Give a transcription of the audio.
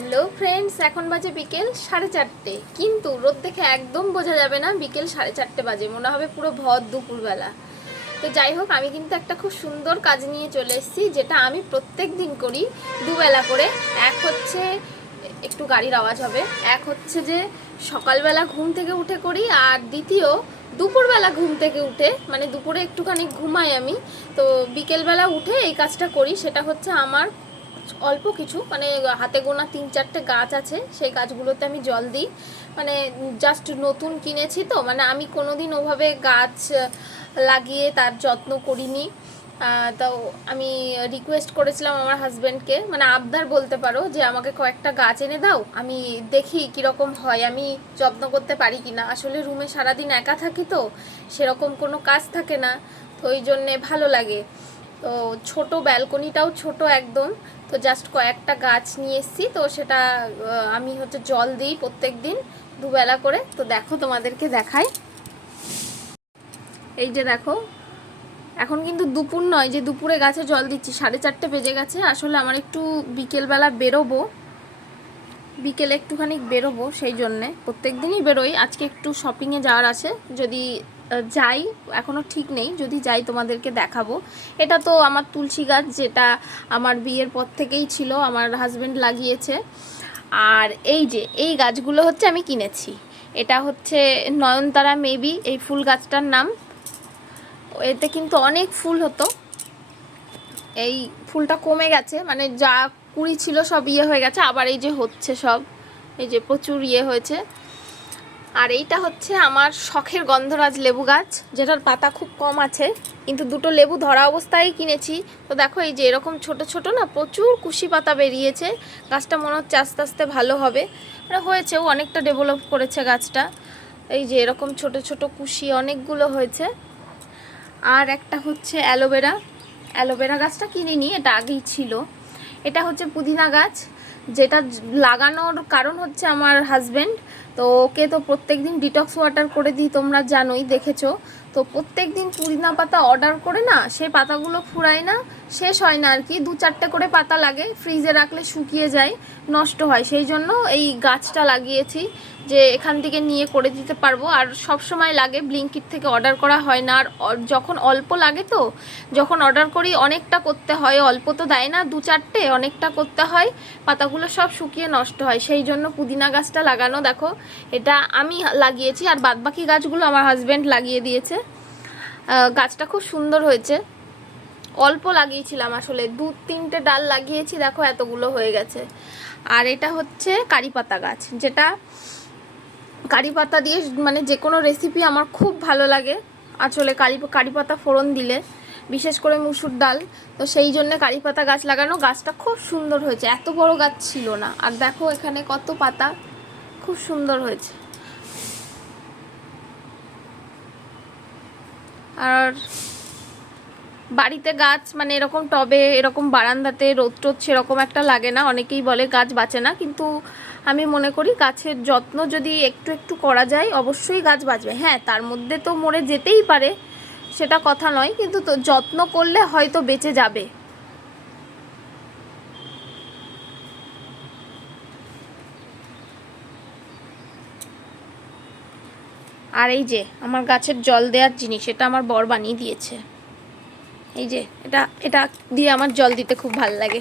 Hello friends, এখন বাজে বিকেল 4:30। কিন্তু রোদ দেখে একদম বোঝা যাবে না বিকেল 4:30 বাজে, মনে হবে পুরো ভর দুপুরবেলা। তো যাই হোক, আমি কিন্তু একটা খুব সুন্দর কাজ নিয়ে চলে এসেছি, যেটা আমি প্রত্যেক দিন করি দুবেলা করে। এক হচ্ছে, একটু গাড়ির আওয়াজ হবে, এক হচ্ছে যে সকালবেলা ঘুম থেকে উঠে করি, আর দ্বিতীয় দুপুরবেলা ঘুম থেকে উঠে, মানে দুপুরে একটুখানি ঘুমাই আমি, তো বিকেলবেলা উঠে এই কাজটা করি। সেটা হচ্ছে আমার অল্প কিছু, মানে হাতে গোনা 3-4টে গাছ আছে, সেই গাছগুলোতে আমি জল দিই। মানে জাস্ট নতুন কিনেছি তো, মানে আমি কোনোদিন ওভাবে গাছ লাগিয়ে তার যত্ন করিনি। তো আমি রিকোয়েস্ট করেছিলাম আমার হাজব্যান্ডকে, মানে আবদার বলতে পারো, যে আমাকে কয়েকটা গাছ এনে দাও, আমি দেখি কীরকম হয়, আমি যত্ন করতে পারি কি না। আসলে রুমে সারাদিন একা থাকি তো, সেরকম কোনো কাজ থাকে না, তো ওই জন্যে ভালো লাগে। তো ছোট ব্যালকনিটাও ছোট একদম, তো জাস্ট কয়েকটা গাছ নিয়ে এসেছি, তো সেটা আমি হচ্ছে জল দিই প্রত্যেক দিন দুবেলা করে। তো দেখো, তোমাদেরকে দেখাই। এই যে দেখো, এখন কিন্তু দুপুর নয় যে দুপুরে গাছে জল দিচ্ছি, 4:30 বেজে গেছে। আসলে আমার একটু বিকেলবেলা বেরোবো, বিকেলে একটুখানি বেরোবো, সেই জন্যে প্রত্যেক দিনই বেরোই। আজকে একটু শপিংয়ে যাওয়ার আছে, যদি যাই, এখনও ঠিক নেই, যদি যাই তোমাদেরকে দেখাবো। এটা তো আমার তুলসী গাছ, যেটা আমার বিয়ের পর থেকেই ছিল, আমার হাজব্যান্ড লাগিয়েছে। আর এই যে এই গাছগুলো হচ্ছে আমি কিনেছি, এটা হচ্ছে নয়নতারা মেবি এই ফুল গাছটার নাম। এতে কিন্তু অনেক ফুল হতো, এই ফুলটা কমে গেছে, মানে যা কুড়ি ছিল সব ইয়ে হয়ে গেছে, আবার এই যে হচ্ছে সব, এই যে প্রচুর ইয়ে হয়েছে। আর এইটা হচ্ছে আমার শখের গন্ধরাজ লেবু গাছ, যেটার পাতা খুব কম আছে, কিন্তু দুটো লেবু ধরা অবস্থায় কিনেছি। তো দেখো, এই যে এরকম ছোট ছোট না প্রচুর কুশি পাতা বেরিয়েছে। গাছটা মনে হচ্ছে আস্তে আস্তে ভালো হবে, মানে হয়েছেও, অনেকটা ডেভেলপ করেছে গাছটা। এই যে এরকম ছোট ছোট কুশি অনেকগুলো হয়েছে। আর একটা হচ্ছে অ্যালোভেরা, অ্যালোভেরা গাছটা কিনিনি, এটা আগেই ছিল। এটা হচ্ছে পুদিনা গাছ, যেটা লাগানোর কারণ হচ্ছে আমার হাজব্যান্ড। তো ওকে তো প্রত্যেক দিন ডিটক্স ওয়াটার করে দিই, তোমরা জানোই, দেখেছো। তো প্রত্যেক দিন পুদিনা পাতা অর্ডার করে না, সেই পাতাগুলো ফুরায় না, শেষ হয় না আর কি, 2-4টে করে পাতা লাগে, ফ্রিজে রাখলে শুকিয়ে যায়, নষ্ট হয়। সেই জন্য এই গাছটা লাগিয়েছি, যে এখান থেকে নিয়ে করে দিতে পারবো। আর সব সময় লাগে, ব্লিঙ্কিট থেকে অর্ডার করা হয় না। আর যখন অল্প লাগে, তো যখন অর্ডার করি অনেকটা করতে হয়, অল্প তো দেয় না 2-4টে, অনেকটা করতে হয়, পাতাগুলো সব শুকিয়ে নষ্ট হয়। সেই জন্য পুদিনা গাছটা লাগানো। দেখো, এটা আমি লাগিয়েছি, আর বাদবাকি গাছগুলো আমার হাজব্যান্ড লাগিয়ে দিয়েছে। গাছটা খুব সুন্দর হয়েছে, অল্প লাগিয়েছিলাম আসলে, 2-3টে ডাল লাগিয়েছি, দেখো এতগুলো হয়ে গেছে। আর এটা হচ্ছে কারি পাতা গাছ, যেটা কারি পাতা দিয়ে মানে যে কোনো রেসিপি আমার খুব ভালো লাগে আসলে, কারি পাতা ফোড়ন দিলে, বিশেষ করে মুসুর ডাল। তো সেই জন্য কারি পাতা গাছ লাগানো। গাছটা খুব সুন্দর হয়েছে, এত বড় গাছ ছিল না। আর দেখো এখানে কত পাতা, খুব সুন্দর হয়েছে। আর বাড়িতে গাছ, মানে এরকম টবে, এরকম বারান্দাতে রোদ টোদ সেরকম একটা লাগে না। অনেকেই বলে গাছ বাঁচে না, কিন্তু আমি মনে করি গাছের যত্ন যদি একটু একটু করা যায়, অবশ্যই গাছ বাঁচবে। হ্যাঁ, তার মধ্যে তো মরে যেতেই পারে, সেটা কথা নয়, কিন্তু তো যত্ন করলে হয়তো বেঁচে যাবে। আর এই যে আমার গাছের জল দেওয়ার জিনিস, এটা আমার বর বানিয়ে দিয়েছে। এই যে এটা এটা দিয়ে আমার জল দিতে খুব ভালো লাগে।